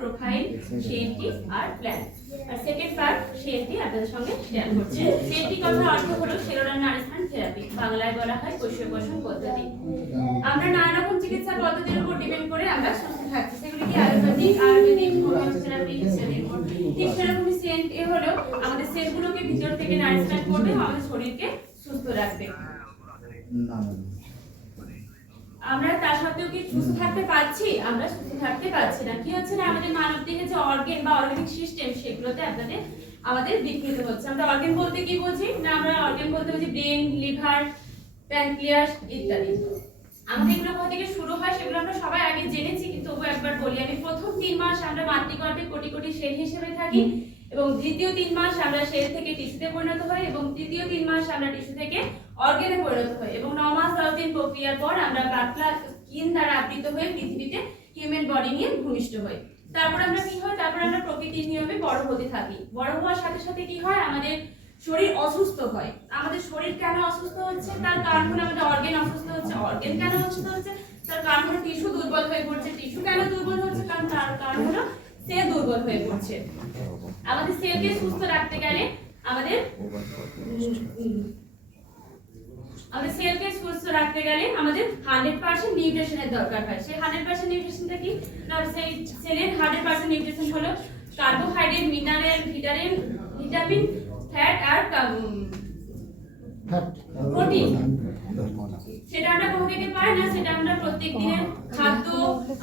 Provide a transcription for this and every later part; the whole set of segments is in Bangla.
প্রোফাইল, সিএনটি আর প্ল্যান। আর সেকেন্ড পার্ট সিএনটি আপনাদের সঙ্গে শেয়ার করছি। সিএনটি কথার অর্থ হলো সেলুলার নারিশমেন্ট থেরাপি, বাংলায় বলা হয় কোষীয় পোষণ পদ্ধতি। আমরা নানা রকম চিকিৎসা পদ্ধতির উপর ডিপেন্ড করে আমরা সুস্থ থাকছি, সেগুলি কি আয়ুর্বেদিক, হোমিওথেরাপি, ঠিক সেরকমই সিএনটি হলো আমাদের সেলগুলোকে ভিতর থেকে নারিশমেন্ট করবে, আমাদের শরীরকে সুস্থ রাখবে। আমরা তার সত্ত্বেও কি সুস্থ থাকতে পারছি? আমরা সুস্থ থাকতে পারছি না। কি হচ্ছে না, আমাদের মানব দেহে যে অর্গান বা অর্গানিক সিস্টেম সেগুলোতে আমাদের বিকৃত হচ্ছে। আমরা অর্গান বলতে কি বুঝি না, আমরা অর্গান বলতে বুঝি ব্রেন, লিভার, প্যানক্রিয়াস ইত্যাদি। আমাদের এগুলো কোথা থেকে শুরু হয় সেগুলো আমরা সবাই আগে জেনেছি, কিন্তু তবু একবার বলি আমি। প্রথম 3 মাস আমরা মাতৃগর্ভে কোটি কোটি সেল হিসেবে থাকি, এবং দ্বিতীয় 3 মাস আমরা সেল থেকে টিস্যুতে পরিণত হই, এবং তৃতীয় 3 মাস আমরা টিস্যু থেকে অর্গানে পরিণত হই, এবং 9 মাস 10 দিন প্রক্রিয়ার পর আমরা পাতলা স্কিন দ্বারা আবৃত হয়ে পৃথিবীতে হিউম্যান বডি নিয়ে ভূমিষ্ঠ হই। তারপর আমরা কি হয়, তারপর আমরা প্রকৃতির নিয়মে বড় হতে থাকি। বড় হওয়ার সাথে সাথে কি হয়, আমাদের শরীর অসুস্থ হয়। আমাদের শরীর কেন অসুস্থ হচ্ছে? তার কারণ হলো আমাদের অর্গান অসুস্থ হচ্ছে। অর্গান কেন অসুস্থ হচ্ছে? তার কারণ হলো টিস্যু দুর্বল হয়ে পড়ছে। টিস্যু কেন দুর্বল হচ্ছে? কারণ তার কারণ হলো সেল দুর্বল হয়ে পড়ছে। আমাদের সেলকে সুস্থ রাখতে গেলে আমাদের সেলকে সুস্থ রাখতে গেলে আমাদের 100% নিউট্রিশনের দরকার হয়। সেই 100% নিউট্রিশনটা কি না, সেই সেলের 100% নিউট্রিশন হলো কার্বোহাইড্রেট, মিনারেল, ভিটামিন, ফ্যাট আর প্রোটিন। সেটা আমরা কোথা থেকে পাই না, সেটা আমরা প্রত্যেকদিনের খাদ্য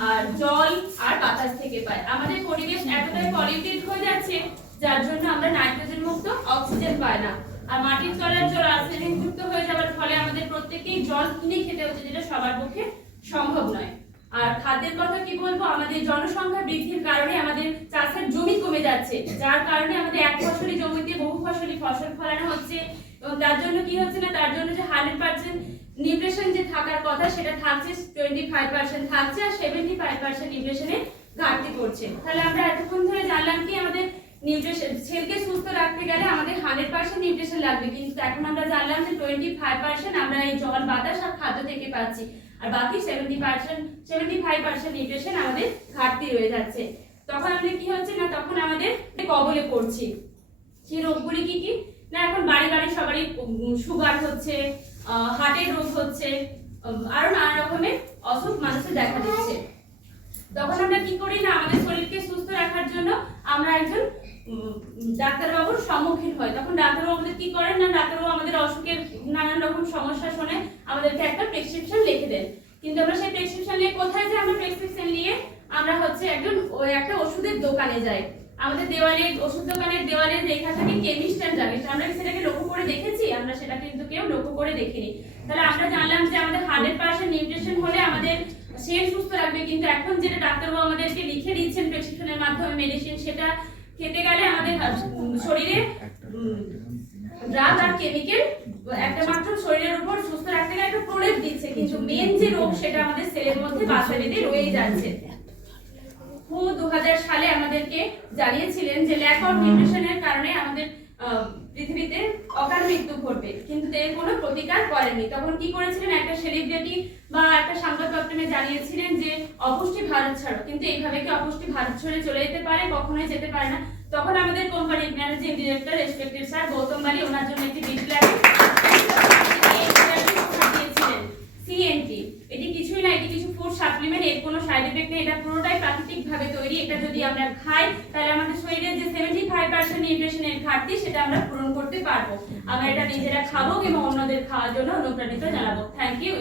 আর জল আর বাতাস থেকে পাই। আমাদের পরিবেশ এতটাই পলিউটেড হয়ে যাচ্ছে যার জন্য আমরা নাইট্রোজেন মুক্ত অক্সিজেন পাই না, আর মাটির তলার জল আর্সেনিক যুক্ত হয়ে যাওয়ার ফলে আমাদের প্রত্যেককেই জল কিনে খেতে হচ্ছে, যেটা সবার পক্ষে সম্ভব নয়। আর খাদ্যের কথা কি বলবো, আমাদের জনসংখ্যা বৃদ্ধির কারণে আমাদের চাষের জমি কমে যাচ্ছে, যার কারণে আমাদের এক ফসলি জমিতে বহু ফসলি ফসল ফলানো হচ্ছে, এবং তার জন্য কি হচ্ছে না, তার জন্য যে 100% নিউট্রিশন যে থাকার কথা সেটা থাকছে 25% থাকছে, আর 75% নিউট্রিশনে ঘাটতি করছে। তাহলে আমরা এতক্ষণ ধরে জানলাম কি, আমাদের নিউট্রিশন সেলকে সুস্থ রাখতে গেলে আমাদের 100% নিউট্রিশন লাগবে, কিন্তু এখন আমরা জানলাম যে 25% আমরা এই জল, বাতাস আর খাদ্য থেকে পাচ্ছি, আর বাকি 75% নিউট্রিশন আমাদের ঘাটতি রয়ে যাচ্ছে। তখন আমাদের কি হচ্ছে না, তখন আমাদের কবলে পড়ছি। সেই রোগগুলি কি কি না, এখন বাড়ি বাড়ি সবারই সুগার হচ্ছে, হার্টের রোগ হচ্ছে, আরো নানা রকমের অসুখ মানুষের দেখা দিচ্ছে। তখন আমরা কি করি না, আমাদের শরীরকে সুস্থ রাখার জন্য আমরা একজন ডাক্তারবাবুর সম্মুখীন হই। তখন ডাক্তারবাবু আমাদের কি করেন না, ডাক্তারবাবু আমাদের অসুখের নানান রকম সমস্যা শুনে আমাদেরকে একটা প্রেসক্রিপশন লিখে দেন, কিন্তু আমরা সেই প্রেসক্রিপশন নিয়ে কোথায় যাই? আমরা প্রেসক্রিপশন নিয়ে আমরা একটা ওষুধের দোকানে যাই। আমাদের দেওয়ালে, ওষুধ দোকানের দেওয়ালে লেখা থাকে কেমিস্ট এন্ড ড্রাগিস্ট। আমরা সেটাকে লক্ষ্য করে দেখেছি? আমরা সেটা কিন্তু কেউ লক্ষ্য করে দেখিনি। তাহলে আমরা জানলাম যে আমাদের 100% নিউট্রিশন হলে আমাদের সেল সুস্থ রাখবে, কিন্তু এখন যেটা ডাক্তারবাবু আমাদেরকে লিখে দিচ্ছেন প্রেসক্রিপশনের মাধ্যমে মেডিসিন, সেটা খেতে গেলে আমাদের শরীরে ড্রাগ আর কেমিক্যাল একটা মাত্র শরীরের উপর সুস্থ রাখতে গেলে একটা প্রলেপ দিচ্ছে, কিন্তু মেন যে রোগ সেটা আমাদের সেলের মধ্যে বাসা বেঁধে রয়েই যাচ্ছে। 2000 সালে আমাদেরকে জানিয়েছিলেন যে ল্যাক অফ নিউট্রিশনের কারণে আমাদের পৃথিবীতে অকাল মৃত্যু ঘটবে, কিন্তু এর কোনো প্রতিকার করেননি। তখন কি করেছিলেন, একটা সেলিব্রিটি বা একটা সংবাদপত্রে জানিয়েছিলেন যে অপুষ্টি ভারত ছাড়ো, কিন্তু এইভাবে কি অপুষ্টি ভারত ছেড়ে চলে যেতে পারে? কখনোই যেতে পারে না। তখন আমাদের কোম্পানির managing director respected sir Gautam বালি ওনার জন্য একটি বিট দিয়েছিলেন সিএনটি। এটি কিছুই না, এটি কিছু ফুড সাপ্লিমেন্ট, এর কোনো সাইড এফেক্ট নেই, এটা পুরোটাই প্রাকৃতিক ভাবে তৈরি। এটা যদি আমরা খাই তাহলে আমাদের শরীরে যে 75% নিউট্রিশনের ঘাটতি সেটা আমরা পূরণ করতে পারবো। আমরা এটা নিজেরা খাবো এবং অন্যদের খাওয়ার জন্য অনুপ্রাণিত জানাবো। Thank you.